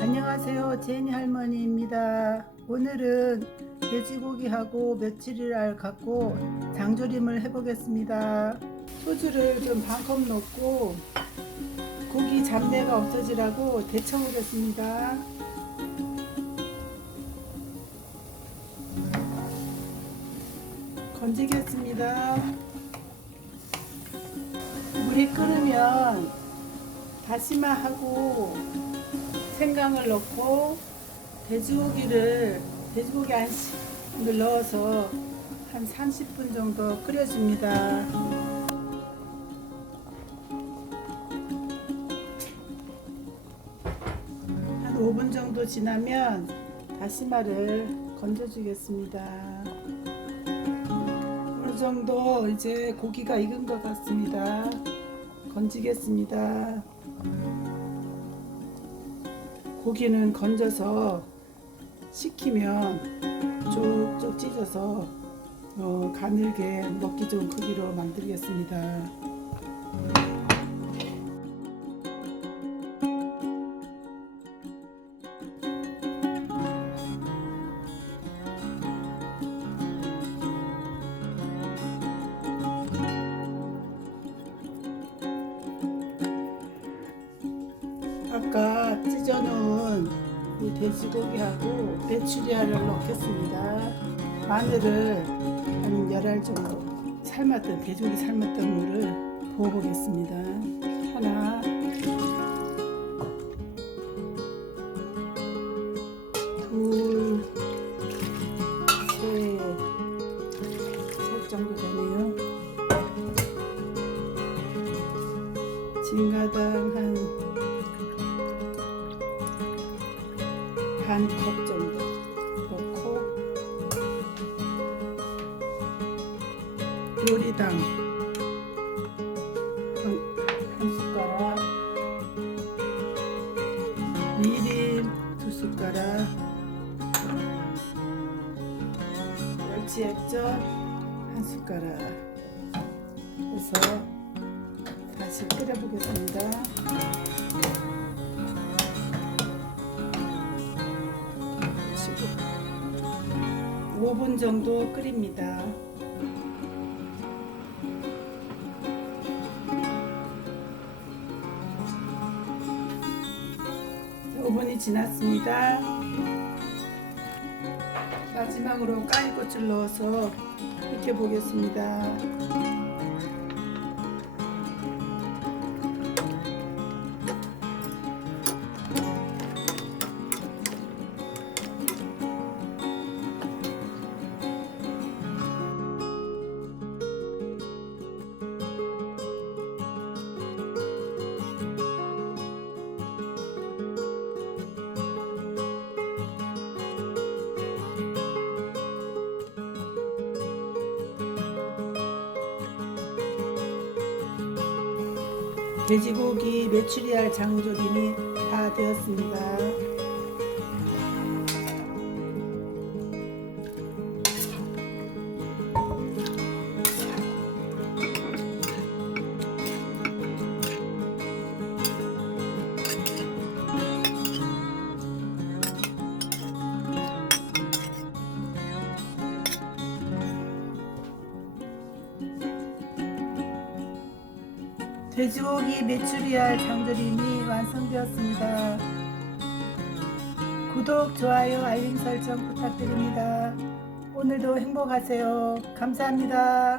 안녕하세요. 제니 할머니입니다. 오늘은 돼지고기하고 며칠이를 갖고 장조림을 해보겠습니다. 소주를 좀 반컵 넣고 고기 잡내가 없어지라고 데쳐보겠습니다. 건지겠습니다. 물이 끓으면 다시마하고 생강을 넣고 돼지고기를 돼지고기 안식을 넣어서 한 30분 정도 끓여줍니다. 한 5분 정도 지나면 다시마를 건져주겠습니다. 어느 정도 이제 고기가 익은 것 같습니다. 건지겠습니다. 고기는 건져서 식히면 쭉쭉 찢어서 어, 가늘게 먹기 좋은 크기로 만들겠습니다. 아까 찢어놓은 이 돼지고기하고 메추리알을 넣겠습니다. 마늘을 한 열알 정도 삶았던 돼지고기 삶았던 물을 부어보겠습니다. 하나, 둘, 셋, 셋 정도 되네요. 진가당 한 반 컵 정도. 넣고 요리당. 한, 한 숟가락. 미림 두 숟가락. 멸치 액젓 한 숟가락. 해서 다시 끓여보겠습니다. 5분 정도 끓입니다. 자, 5분이 지났습니다. 마지막으로 까리고추를 넣어서 익혀 보겠습니다. 돼지고기 메추리알 장조림이 다 되었습니다. 돼지고기 메추리알 장조림이 완성되었습니다. 구독, 좋아요, 알림 설정 부탁드립니다. 오늘도 행복하세요. 감사합니다.